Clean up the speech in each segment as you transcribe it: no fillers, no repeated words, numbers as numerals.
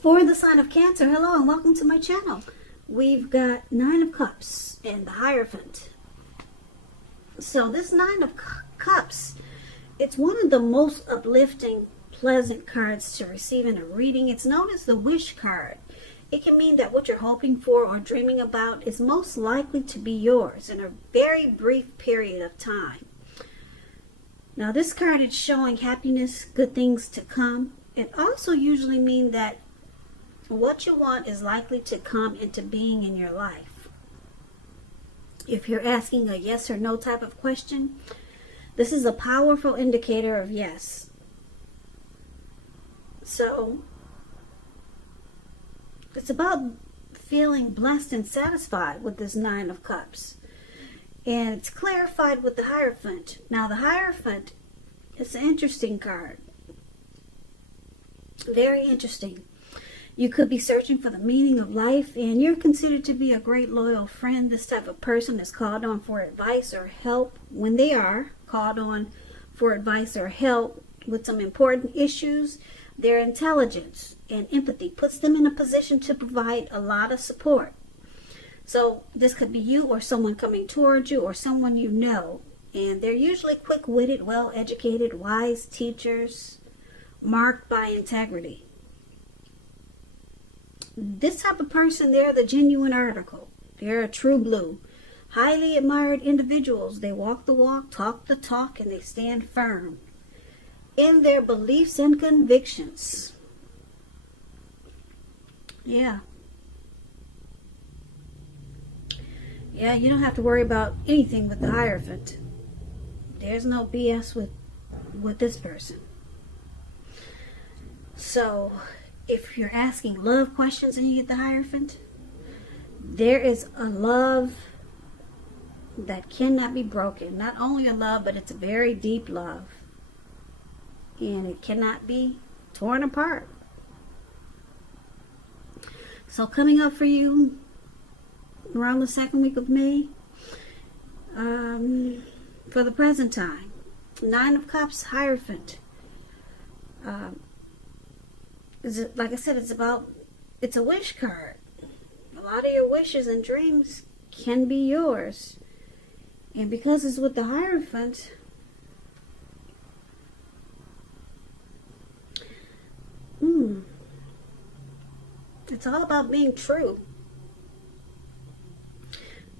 For the sign of Cancer, hello and welcome to my channel. We've got Nine of Cups and the Hierophant. So this Nine of Cups, it's one of the most uplifting, pleasant cards to receive in a reading. It's known as the wish card. It can mean that what you're hoping for or dreaming about is most likely to be yours in a very brief period of time. Now this card is showing happiness, good things to come. It also usually means that what you want is likely to come into being in your life. If you're asking a yes or no type of question, this is a powerful indicator of yes. So it's about feeling blessed and satisfied with this Nine of Cups. And it's clarified with the Hierophant. Now the Hierophant is an interesting card. Very interesting. You could be searching for the meaning of life, and you're considered to be a great loyal friend. This type of person is called on for advice or help when they are called on for advice or help with some important issues. Their intelligence and empathy puts them in a position to provide a lot of support. So this could be you or someone coming towards you or someone you know. And they're usually quick-witted, well-educated, wise teachers, marked by integrity. This type of person, they're the genuine article. They're a true blue. Highly admired individuals. They walk the walk, talk the talk, and they stand firm in their beliefs and convictions. Yeah, you don't have to worry about anything with the Hierophant. There's no BS with this person. So if you're asking love questions and you get the Hierophant, there is a love that cannot be broken. Not only a love, but it's a very deep love. And it cannot be torn apart. So coming up for you around the second week of May, for the present time, Nine of Cups, Hierophant. Like I said, it's a wish card. A lot of your wishes and dreams can be yours. And because it's with the Hierophant, it's all about being true.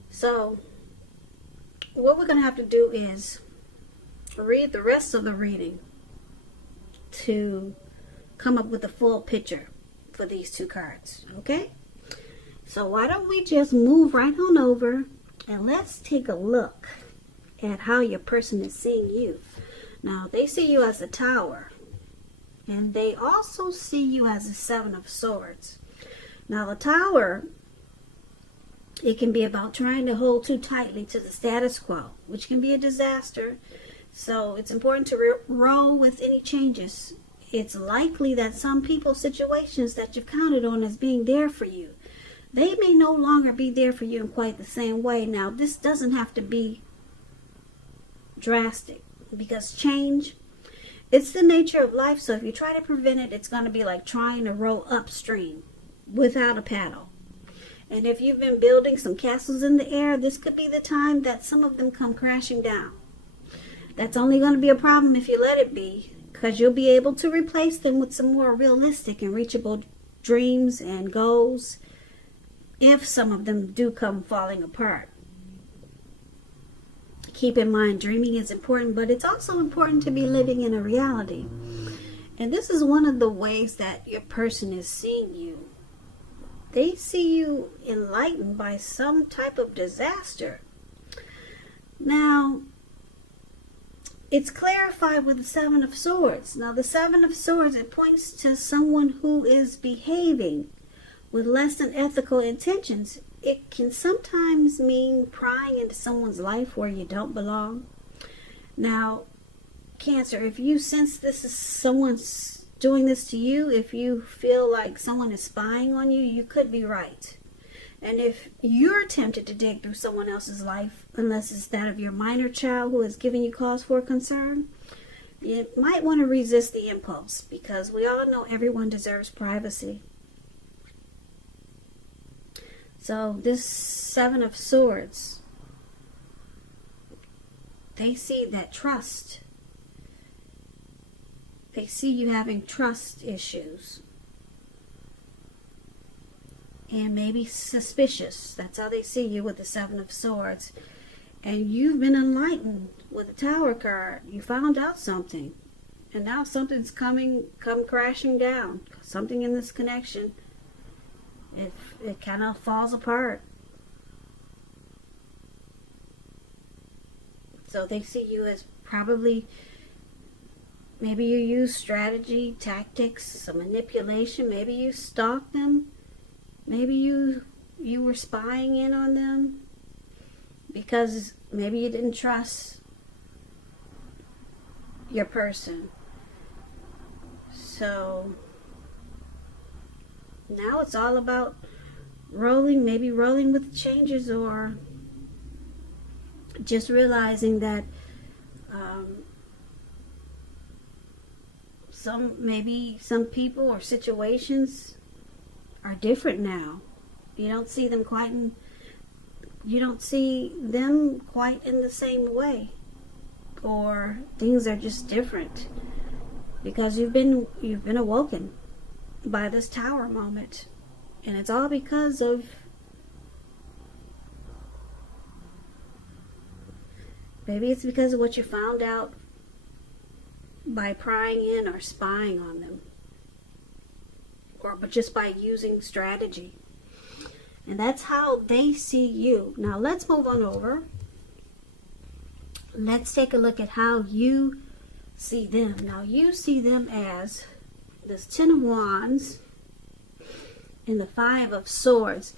So what we're going to have to do is read the rest of the reading to come up with a full picture for these two cards. Okay? So why don't we just move right on over and let's take a look at how your person is seeing you. Now, they see you as a Tower, and they also see you as a Seven of Swords. Now, the Tower, it can be about trying to hold too tightly to the status quo, which can be a disaster. So it's important to roll with any changes. It's likely that some people's situations that you've counted on as being there for you, they may no longer be there for you in quite the same way. Now, this doesn't have to be drastic because change, it's the nature of life. So if you try to prevent it, it's going to be like trying to row upstream without a paddle. And if you've been building some castles in the air, this could be the time that some of them come crashing down. That's only going to be a problem if you let it be, because you'll be able to replace them with some more realistic and reachable dreams and goals if some of them do come falling apart. Keep in mind, dreaming is important, but it's also important to be living in a reality. And this is one of the ways that your person is seeing you. They see you enlightened by some type of disaster. Now, it's clarified with the Seven of Swords. Now, the Seven of Swords, it points to someone who is behaving with less than ethical intentions. It can sometimes mean prying into someone's life where you don't belong. Now, Cancer, if you sense this is someone's doing this to you, if you feel like someone is spying on you, you could be right. And if you're tempted to dig through someone else's life, unless it's that of your minor child who is giving you cause for concern, you might want to resist the impulse, because we all know everyone deserves privacy. So this Seven of Swords, they see that trust. They see you having trust issues. And maybe suspicious. That's how they see you with the Seven of Swords. And you've been enlightened with the Tower card. You found out something. And now something's come crashing down. Something in this connection. It kind of falls apart. So they see you as probably, maybe you use strategy, tactics, some manipulation. Maybe you stalked them. Maybe you were spying in on them because maybe you didn't trust your person. So now it's all about maybe rolling with the changes, or just realizing that some people or situations are different now. You don't see them quite in the same way, or things are just different because you've been awoken by this Tower moment, and it's all because of maybe it's because of what you found out by prying in or spying on them, but just by using strategy. And that's how they see you. Now let's move on over. Let's take a look at how you see them. Now you see them as this Ten of Wands and the Five of Swords.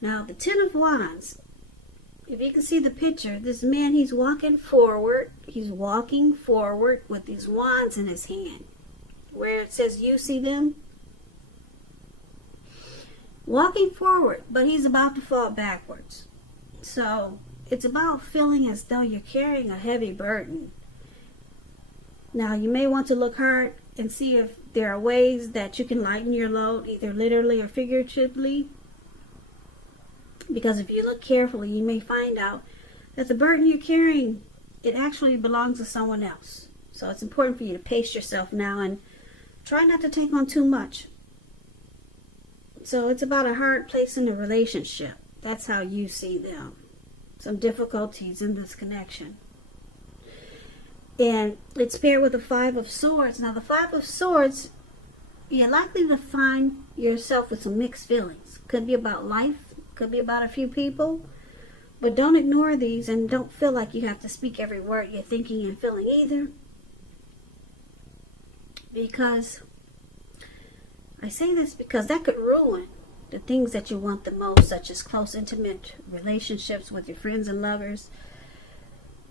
Now the Ten of Wands, if you can see the picture, this man, he's walking forward. He's walking forward with these wands in his hand. Where it says you see them, walking forward, but he's about to fall backwards. So it's about feeling as though you're carrying a heavy burden. Now you may want to look hard and see if there are ways that you can lighten your load, either literally or figuratively. Because if you look carefully, you may find out that the burden you're carrying, it actually belongs to someone else. So it's important for you to pace yourself now and try not to take on too much. So it's about a hard place in the relationship. That's how you see them. Some difficulties in this connection. And it's paired with the Five of Swords. Now the Five of Swords, you're likely to find yourself with some mixed feelings. Could be about life. Could be about a few people. But don't ignore these, and don't feel like you have to speak every word you're thinking and feeling either. Because I say this because that could ruin the things that you want the most, such as close, intimate relationships with your friends and lovers.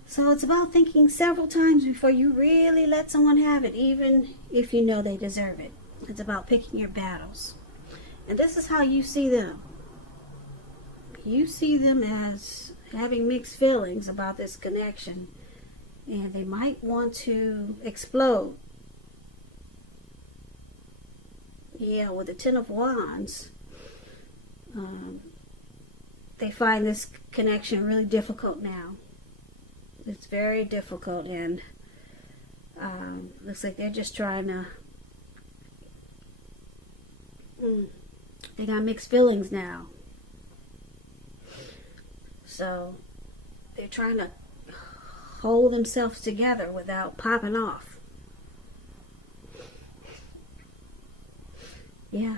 So it's about thinking several times before you really let someone have it, even if you know they deserve it. It's about picking your battles. And this is how you see them. You see them as having mixed feelings about this connection, and they might want to explode. Yeah, with the Ten of Wands, they find this connection really difficult now. It's very difficult, and looks like they're just trying to, they got mixed feelings now. So they're trying to hold themselves together without popping off. Yeah.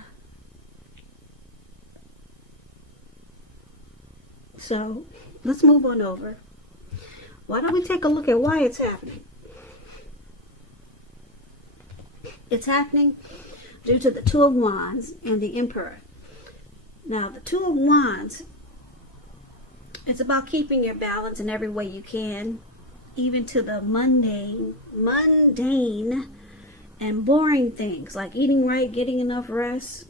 So let's move on over. Why don't we take a look at why it's happening? It's happening due to the Two of Wands and the Emperor. Now the Two of Wands, it's about keeping your balance in every way you can, even to the mundane and boring things like eating right, getting enough rest.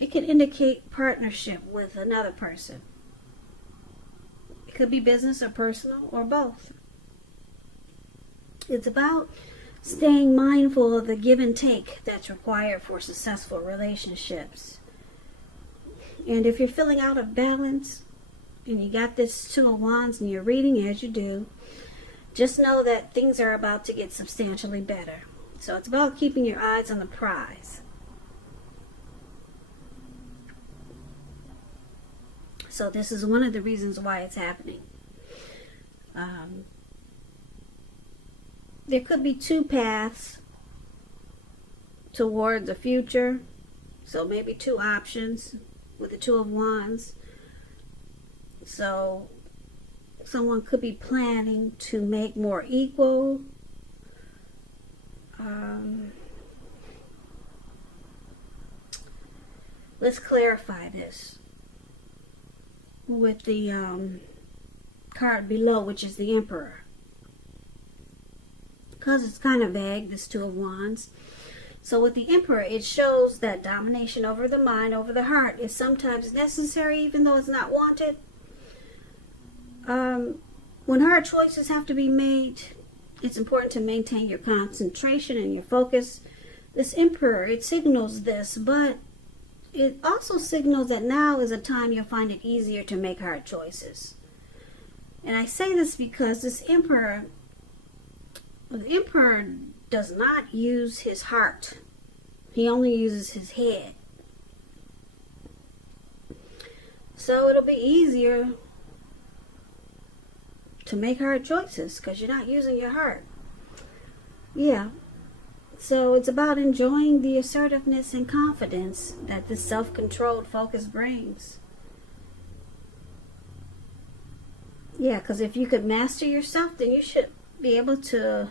It can indicate partnership with another person. It could be business or personal or both. It's about staying mindful of the give and take that's required for successful relationships. And if you're feeling out of balance and you got this Two of Wands and you're reading as you do, just know that things are about to get substantially better. So it's about keeping your eyes on the prize. So this is one of the reasons why it's happening. There could be two paths towards the future. So maybe two options with the Two of Wands. So someone could be planning to make more equal. Let's clarify this with the card below, which is the Emperor. Because it's kind of vague, this Two of Wands. So with the Emperor, it shows that domination over the mind, over the heart, is sometimes necessary, even though it's not wanted. When hard choices have to be made, it's important to maintain your concentration and your focus. This Emperor, it signals this, but it also signals that now is a time you'll find it easier to make hard choices. And I say this because this Emperor, the Emperor does not use his heart. He only uses his head. So it'll be easier to make hard choices because you're not using your heart. Yeah. So it's about enjoying the assertiveness and confidence that this self-controlled focus brings. Yeah, because if you could master yourself, then you should be able to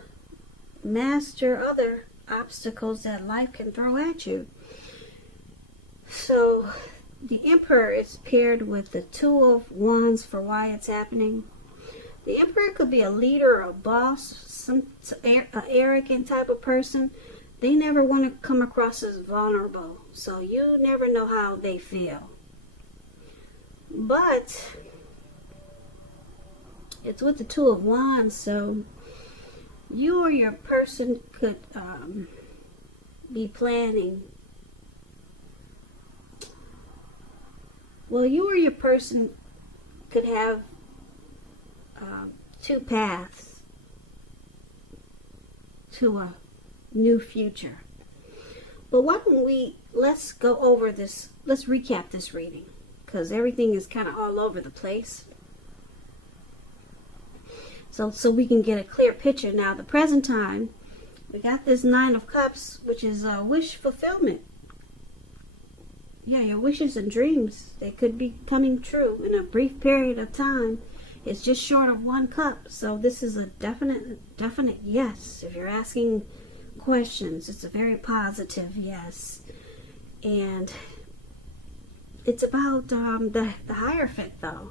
master other obstacles that life can throw at you. So the Emperor is paired with the Two of Wands for why it's happening. The Emperor could be a leader or a boss, an arrogant type of person. They never want to come across as vulnerable, so you never know how they feel. But it's with the Two of Wands, so you or your person could be planning. Well, you or your person could have two paths to a new future. But why don't let's go over this, let's recap this reading, because everything is kind of all over the place. So we can get a clear picture. Now, the present time, we got this Nine of Cups, which is wish fulfillment. Yeah, your wishes and dreams, they could be coming true in a brief period of time. It's just short of one cup. So this is a definite yes. If you're asking questions, it's a very positive yes. And it's about the Hierophant, though,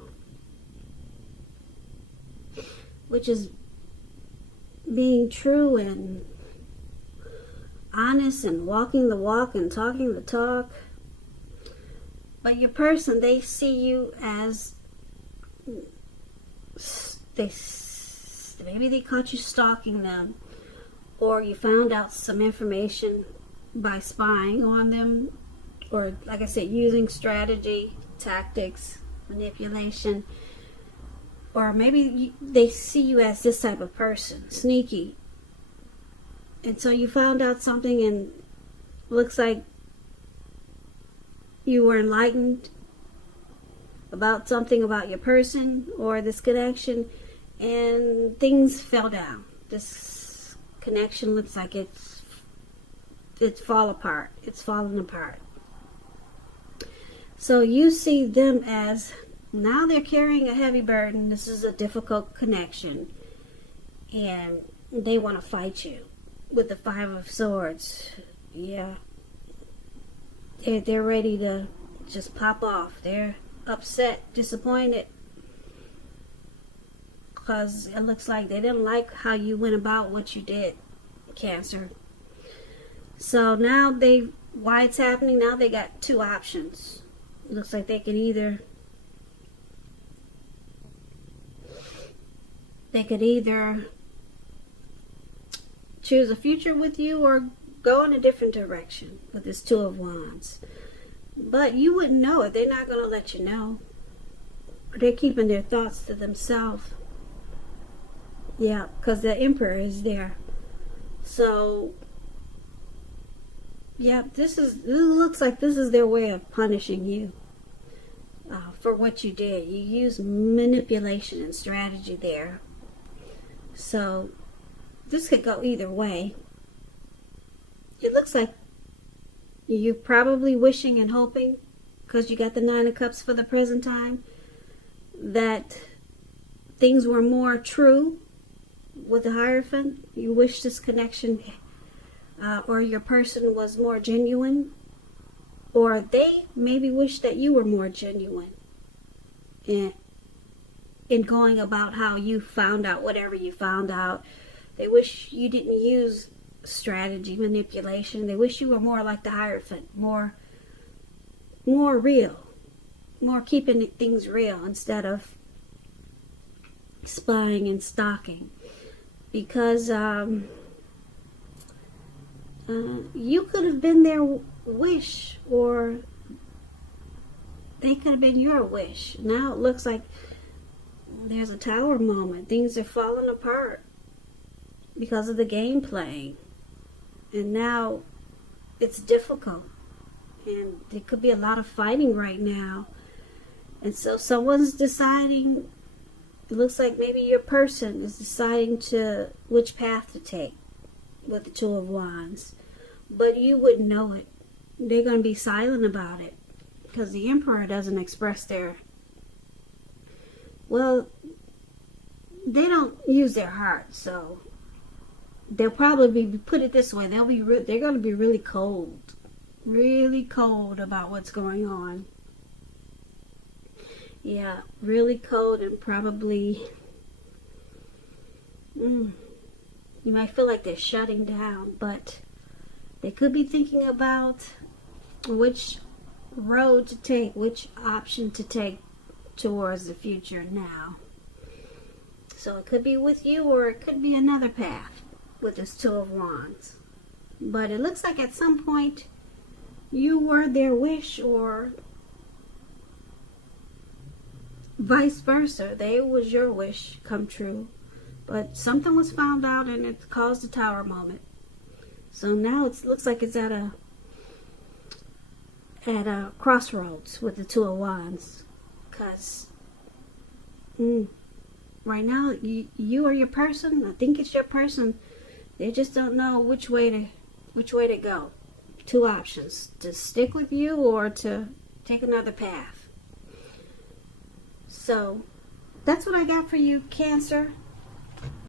which is being true and honest and walking the walk and talking the talk. But your person, they see you as maybe they caught you stalking them, or you found out some information by spying on them, or like I said, using strategy, tactics, manipulation. Or maybe they see you as this type of person, sneaky. And so you found out something and looks like you were enlightened about something about your person or this connection, and things fell down. This connection looks like it's falling apart. It's falling apart. So you see them as, now they're carrying a heavy burden. This is a difficult connection. And they want to fight you with the Five of Swords. Yeah. They're ready to just pop off. They're upset, disappointed. Because it looks like they didn't like how you went about what you did, Cancer. So now why it's happening, now they got two options. It looks like they could either choose a future with you or go in a different direction with this Two of Wands. But you wouldn't know it. They're not going to let you know. They're keeping their thoughts to themselves. Yeah, because the Emperor is there. So, yeah, it looks like this is their way of punishing you for what you did. You used manipulation and strategy there. So, this could go either way. It looks like you're probably wishing and hoping, because you got the Nine of Cups for the present time, that things were more true with the Hierophant. You wish this connection or your person was more genuine, or they maybe wish that you were more genuine in going about how you found out whatever you found out. They wish you didn't use strategy, manipulation. They wish you were more like the Hierophant, more real, more keeping things real instead of spying and stalking. Because you could have been their wish, or they could have been your wish. Now it looks like there's a Tower moment. Things are falling apart because of the game playing. And now it's difficult. And there could be a lot of fighting right now. And so someone's deciding, it looks like maybe your person is deciding which path to take with the Two of Wands. But you wouldn't know it. They're going to be silent about it. Because the Emperor doesn't express they don't use their heart. So they'll probably put it this way, they're going to be really cold about what's going on. Yeah, really cold, and probably you might feel like they're shutting down, but they could be thinking about which road to take, which option to take towards the future now. So it could be with you, or it could be another path with this Two of Wands. But it looks like at some point you were their wish, or vice versa. They was your wish come true. But something was found out and it caused a Tower moment. So now it looks like it's at a crossroads with the Two of Wands. Because right now you or your person, I think it's your person, they just don't know which way to go. Two options: to stick with you or to take another path. So that's what I got for you, Cancer.